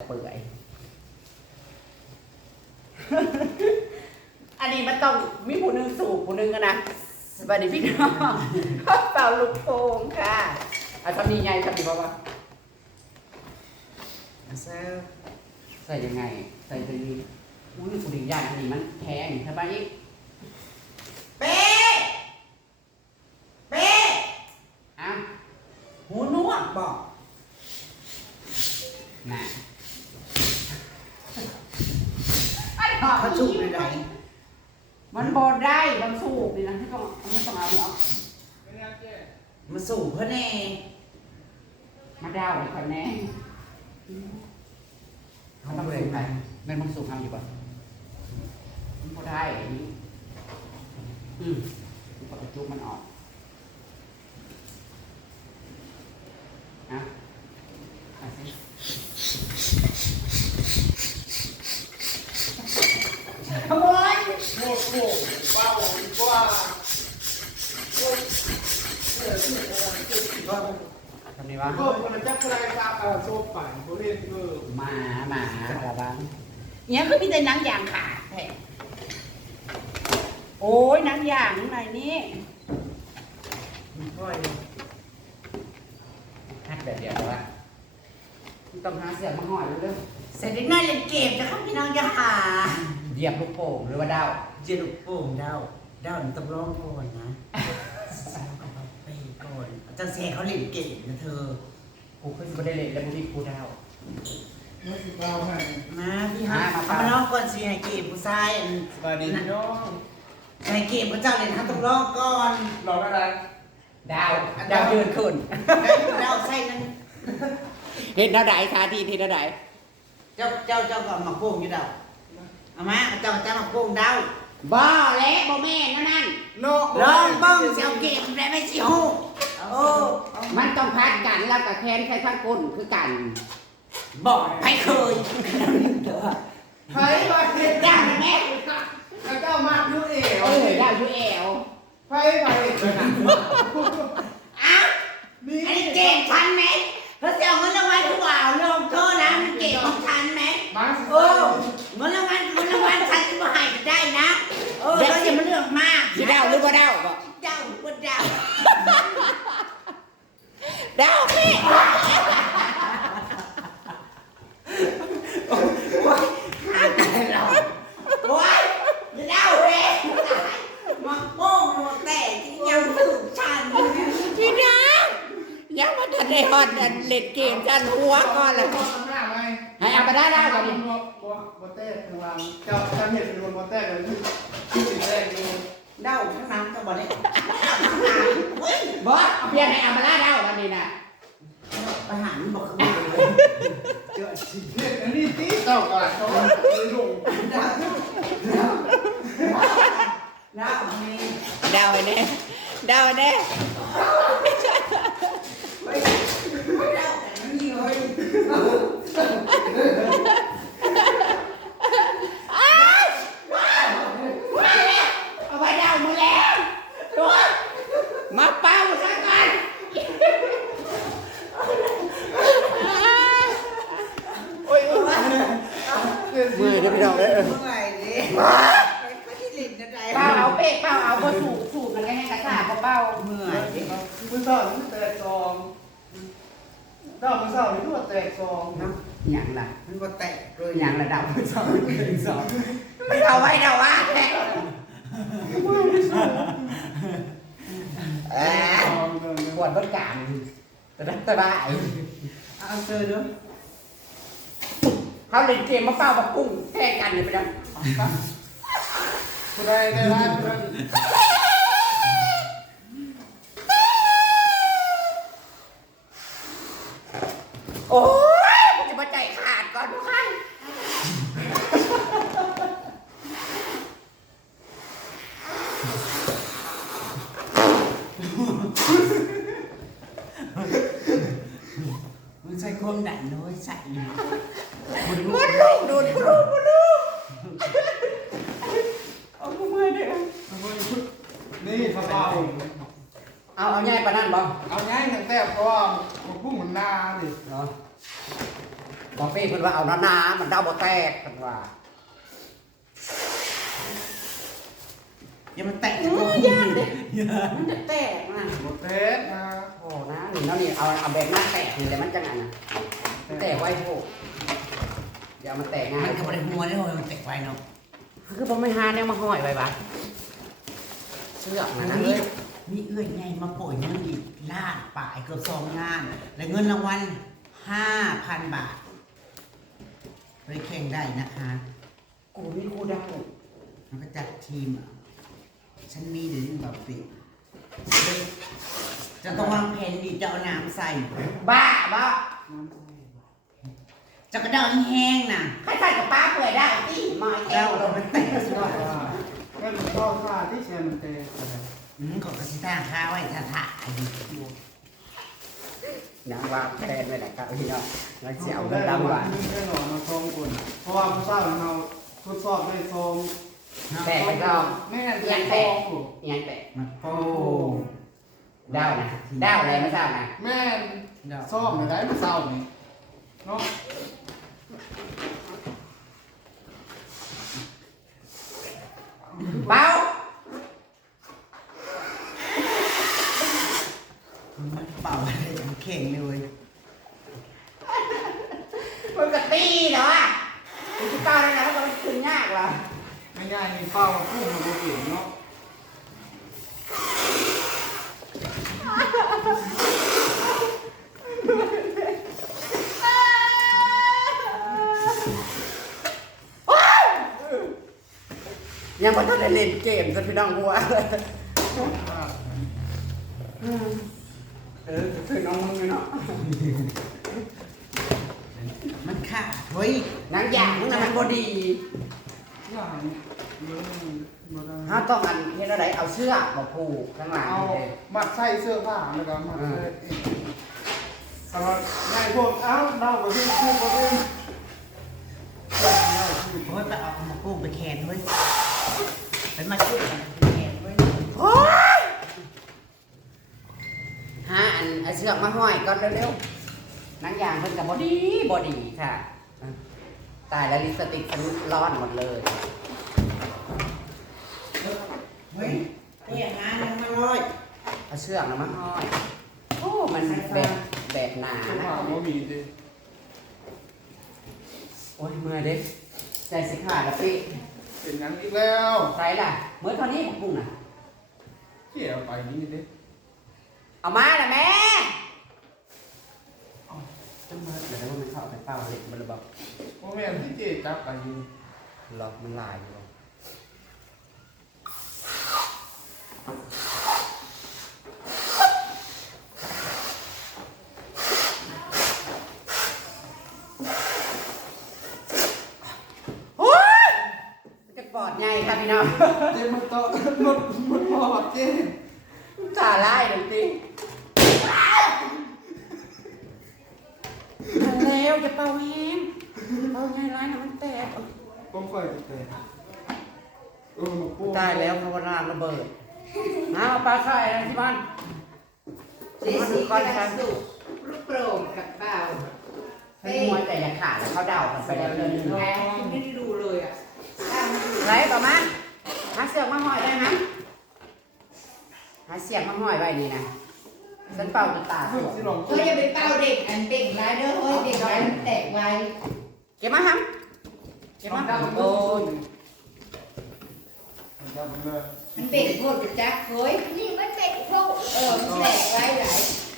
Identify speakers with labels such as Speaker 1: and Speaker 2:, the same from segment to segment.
Speaker 1: เปื่อยอันนี้มันต้องมีผู้นึงสูบผู้นึงนะสวัสดีพี่น้องเป่าลูกโป่งค่ะเอาทำนี้ไงทำดีป่าวะใส่ยังไงใส่ตรงนี้อุ้ยผู้ดึงยากอันนี้มันแข็งทำไมอีกเป๊ะเป๊ะอ่ะหูนวดบอกน่ะ
Speaker 2: เขาสูบในไหน
Speaker 1: มันบดได้มันสูบนี่นะที่ต้องเอาเนาะ
Speaker 2: มาสูบเพื่อแน่
Speaker 1: มาดาวเลยคนแน่เขาต้องสูบไปเป็นมันสูบทำอยู่ป่ะมันบดได้อันนี้ปกติจุกมันออกนะเอาสิขโมย
Speaker 3: โง่โง่เป้าดีกว่า
Speaker 1: ทำนี้วะ
Speaker 3: ก็คนละจักรายตาโซ่ป่านเขาเรียนเออ
Speaker 1: หมาอะไรบ้างเนี่ยคือพี่เต้นนังยางขาดแท้โอ้ยนังยางไหนนี่
Speaker 2: ค่อย
Speaker 1: ฮัดแบบเดียวเลยวะต้องหาเสียงมาห่อยเร็ว
Speaker 2: เสร็จง่ายเล่นเกมนะครับพี่น้องจะหา
Speaker 1: ๆเหยียบลูกโป่งหรือว่าดาว
Speaker 2: เจียลูกโป่งดาวมันต้องร้องก่อนนะไปก่อนจะแซ่เขาเล่นเกมนะเธอ
Speaker 1: กูขึ้นมาได้เลยแล้วมึงมีกูดาว
Speaker 3: ไม่ติดเราให้
Speaker 2: มาพี่ฮะเอามาร้องก่อนสิให้เกมผู้ชาย
Speaker 3: สวัสดีพี่น้อง
Speaker 2: ให้เกมพระเจ้าเล่นฮะต้องร้องก่อน
Speaker 3: รออะไร
Speaker 1: ดาวยืนขึ้น
Speaker 2: ดาวใส่นั้น
Speaker 1: เห็นดาวไหนคาทีทีดาวไหน
Speaker 2: เจ้าก็มาโป่งอยู่ดาวเอามาเจ้ามาโป่งดาว
Speaker 1: บ่แล้วบ่แม่นั่น
Speaker 3: โน
Speaker 2: ลองบ้องเจ้าเกมได้ไม่สิฮู้โอ้
Speaker 1: มันต้องพัดกันแล้วกับแคนใช้ทั้งก้นคือกัน
Speaker 2: บอกไม่เคย
Speaker 3: เฮ้ยมาเห็น
Speaker 2: ได้ไหมแม่
Speaker 3: เจ้ามาดูเอว
Speaker 1: ดาวยูเอล
Speaker 3: ไปอ่ะ
Speaker 2: อันนี้เกมทันไหมเขาจะเอาเงินรางวัลทุกว่าลงโทษนะมันเกมของทันไหมโอ้เงินรางวัลทันจะมาให้ได้นะเขาจะมาเลือกมาก
Speaker 1: ดาวหรือว่าดาวบอก
Speaker 2: ดาวก็ดาว
Speaker 1: พี่
Speaker 2: ห่างกันเราโอ้ยดาวเลยมาโป้งมาแต่ที่ยังถึงชัน
Speaker 1: พี่ดาวยังมาทันได้ฮอดเล่นเกมจันหัวก่อนเลยให้เอาไปได้ก่อนดิ
Speaker 3: บอเต้กำลังเจ้าเห็นเป็นบอเต้เลยที่สิ่งแรกเลย
Speaker 2: ดาวทั้งน้ำก็บ่ได้
Speaker 1: บอสเอาเพียงให้เอาไปได้วันนี้นะ
Speaker 2: ไปหาบอกคือเลย
Speaker 3: เจอสิ่งเล็กนี่ตีเต่าก่อนเขาเลยลง
Speaker 2: ดาว
Speaker 1: แน่ดาวแน่เอาไปดาวมาแล้วตัวมาเป่าซะก่อน
Speaker 3: โอ้ย
Speaker 1: มือจะไปดอกเลย
Speaker 2: เมื่อยดิก็ที่ลิ้นนะใจ
Speaker 1: เป่าเอาเป๊ะเป่าเอาก็สูบกันเลยให้กระซ่าเป่า
Speaker 2: เมื่อยดิ
Speaker 3: มือสาวมือแตกซองดาวมือสาวนี่ก็แตกซองนะ
Speaker 1: อย่างละ
Speaker 2: มันก็แตกเลย
Speaker 1: อย่างละดาวมือสองไม่เอาไว้ดาวว่าแท้ปวดต้นกลางแต่ดันตะได้
Speaker 2: เอาเจอด้วย
Speaker 1: เขาเล่นเกมมาเป่ามากุ้งแค่กันเลยไปดัน
Speaker 3: ผู้ใดได้ร้านนั้น
Speaker 1: โอ้ยมันจะมาใจขาดก่อนทุกท่าน
Speaker 2: มันใส่ความดันน้อยใส่
Speaker 1: มันลูกดูดลูกเอาขึ้นมาเด็ก
Speaker 3: นี่สบาย
Speaker 1: เอาง่ายปะนั่นบ้าง
Speaker 3: เอาง่ายแต่เพราะว่ามันพุ่งมันหน้าดิ
Speaker 1: เนาะบอเป้เพิ่นว่าเอาหนาๆมันเดาบ่แตกเพิ่นว่า
Speaker 2: อย่ามันแตก
Speaker 1: โอ้ยยากเด้มันจะแตกนะ
Speaker 3: หมดเทสนะ
Speaker 1: โอ้นะนี่เนาะนี่เอาแบบหน้าแตกนี่แหละมันจังอันน่ะแตกไว้โพดอย่ามาแตกง่าย
Speaker 2: มันก็บ่ได้หัวได้โหยมันแตกไว้เนาะ
Speaker 1: คือบ่ไม่หาแนวมาห้อยไว้บะเสื้อกนะเอ้ย
Speaker 2: มีเอื้อยไงมาโปรยเงินอีกล้านป่ายเกือบ2 ล้านและเงินรางวัล 5,000 บาทไปแข่งได้นะคะ
Speaker 1: กูมีกูดัง
Speaker 2: มันก็จัดทีมอ่ะฉันมีเดี๋ยวนี้แบบปิดจะต้องวางแผนดีจะเอาน้ำใส่
Speaker 1: บ้า
Speaker 2: จะกระดองแห้งน่ะ
Speaker 1: ใครใส่กับป้าเปื่อยได้ติหมอยแก้
Speaker 2: แล้ว วเรามันแตกสุด
Speaker 3: แค่มันเข้าท่าที่เชียร์มันเตะ
Speaker 2: ขอกระสิท่าข้าไว้ท่าอยู่
Speaker 1: นะว่าแฟนไว้แหละครับพี่น้องแล้วสิเอา
Speaker 3: ได้
Speaker 1: เงินรางวัล
Speaker 3: แน่นอนมาทรงคนเพราะว่าผู้สาวเราทดสอบได้ทรง
Speaker 1: แตกไปรอบ
Speaker 3: แม่แตกทรง
Speaker 1: อิหยังแตก
Speaker 2: โอ้
Speaker 1: ดาวนะดาวอะไรไม่ทราบนะ
Speaker 3: แม่ซ่อมอะไรมาเศร้านี่เนาะ
Speaker 1: เบา
Speaker 2: มันเป่าอะไรเข่งเลย
Speaker 1: มันก็ตีเหรอวะมันจะเป้าได้แล้วมันขึ้นยากเหรอ
Speaker 3: ไม่ง่ายนี่เป้าพุ่งมาบุกเองเนาะ
Speaker 1: ยังไม่ทันได้เล่นเกมซะพี่น้องหัวคือน้องมึงเนาะ
Speaker 2: มันขาดเฮ้ย
Speaker 1: หนังอย่างมึงน่ะมันบ่ดี
Speaker 3: อย่างเยอะมาได้
Speaker 1: ถ้าต้องอันเฮ็ดอะไรเอาเชือกมาผูกข้างหลัง
Speaker 3: เอา
Speaker 1: เลย
Speaker 3: มัดใส่เสื้อผ้าแล้วก็มัดใส่ตลอดนายพวกเอ้าเล่าไปที่พูดไปที่
Speaker 2: เฮ้ยไปเอามาปูไปแขนเฮ้ยไปมาช่วยกันไปแขนเฮ้ย
Speaker 1: โอ้ยหาอันเอาเชือกมาห้อยก่อนเร็วๆหนังอย่างเพิ่นก็บ่ดีค่ะตายแล้วลิปสติกฉันร้อนหมดเลย
Speaker 2: เฮ้ยเฮ้ยงานยังมาเลย
Speaker 1: เอาเชือกมาห้อยโอ้มันแบบหนา
Speaker 3: เสื้อ
Speaker 1: นะ
Speaker 3: ผ้าบ่มีดิ
Speaker 1: โอ้ยเมื่อยเด้ใจสิขาดแล้วพี่
Speaker 3: เป็นอย่างอีกแล้ว
Speaker 1: ใส่ล่ะเมื่อเท่านี้บักบุ้งน่ะ
Speaker 3: เขี่ยไปนี่ดิ
Speaker 1: เอามาล่ะแม่จังเมื่อเดี๋ยวมันเข้าไปเป้าเล็กมันระเบิด
Speaker 3: โมแม่นที่เจจับไปอยู่
Speaker 1: หลอกมันลายอยู่โอ้ยมันจะปอดใหญ่ค่ะพี่น้อง
Speaker 3: เจมันต่อมันพอเจ
Speaker 1: จ่าไล่หนึ่งทีแล้วจะเป่าแห้งเป่าไงร้ายนะมันแตก
Speaker 3: ผมค่อยจะเตะมาปู
Speaker 1: ตายแล้วภาวนาระเบิดน้าเอาปลาไข่อะไรที่บ้าน
Speaker 2: เจ๊สีกระสุกลูกโป่งกับเปล่า
Speaker 1: ให้มวยแต่อย่าขาดแล้วเขาเดากันไปแล้วเรื่องนึง
Speaker 2: แกไม่ได้ดูเลยอ่ะ
Speaker 1: ไรต่อมาหาเสือกมาห้อยได้ไหมหาเสียกมาห้อยไว้นี่นะฉันเป่าจนตาสว
Speaker 3: สิ
Speaker 1: ย
Speaker 3: ลอง
Speaker 2: เฮ้ยอย่าไปเป้าเด็กอันเด็กไรเด้อเฮ้ยเด็กไรมันแตกไว
Speaker 1: เก็บมาฮัมเก็บมาโอ้ย
Speaker 3: จับมันเลย
Speaker 2: มันเด็กโคตรจะจักเฮ้ย
Speaker 4: นี่มันเป็นพวก
Speaker 2: มันแตกไว้หลาย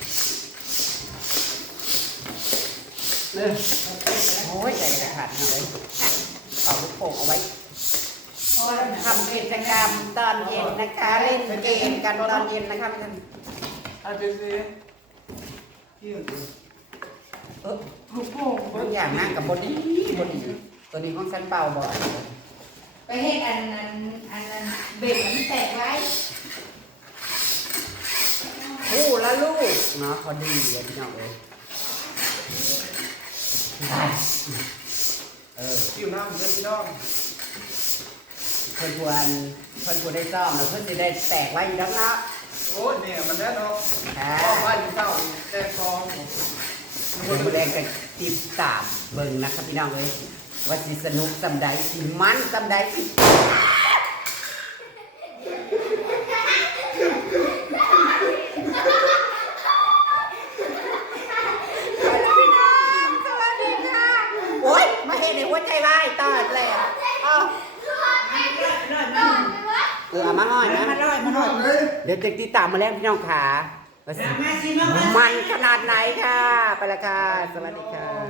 Speaker 1: เลยโอ้ยใจจะขาดเลยเป่าลูกโป่งเอาไว้
Speaker 2: พอแล้วนะ
Speaker 1: ทำกิจกรรมตอนเย็นนะคะเล่นเกมกันตอนเย็นนะคะท่าน
Speaker 3: ไอ้เจซีที่อื่น ลูกโป่ง
Speaker 1: บางอย่างนะกับบอดี้ตัวนี้ของฉันเป่าบ่อย
Speaker 2: ไปเฮ็ดอันนั้นเบ็ดมันแตกไว้
Speaker 1: คู่ละลูกเนาะพอดีเลยพี่น้องเอ้ย
Speaker 3: คิวน้ำเยอะพี่น้อง
Speaker 1: เพื่อนควรได้ซ่อมแล้วเพื่อนจะได้แตกไว้อีกแล้วนะ
Speaker 3: โอ้ยเนี่ยมันแน่นอน
Speaker 1: ค่ะ
Speaker 3: พ่อว่าอยู่เจ้าแจกซอง
Speaker 1: เดี๋ยวมาแรงกันติดตามเบิ่งนะครับพี่น้องเลยว่าสิสนุกสำใดสิมันสำใดสิโอ๊ยมาเห็นในหัวใจวายตอดเลยเอาเอามาหน่อยนะ
Speaker 2: มาลอยมาลอย
Speaker 1: เดี๋ยวจะติดตามมาแล้วพี่น้องขา
Speaker 2: มาสิมา
Speaker 1: มันขนาดไหนค่ะ ไปละค่ะ สวัสดีค่ะ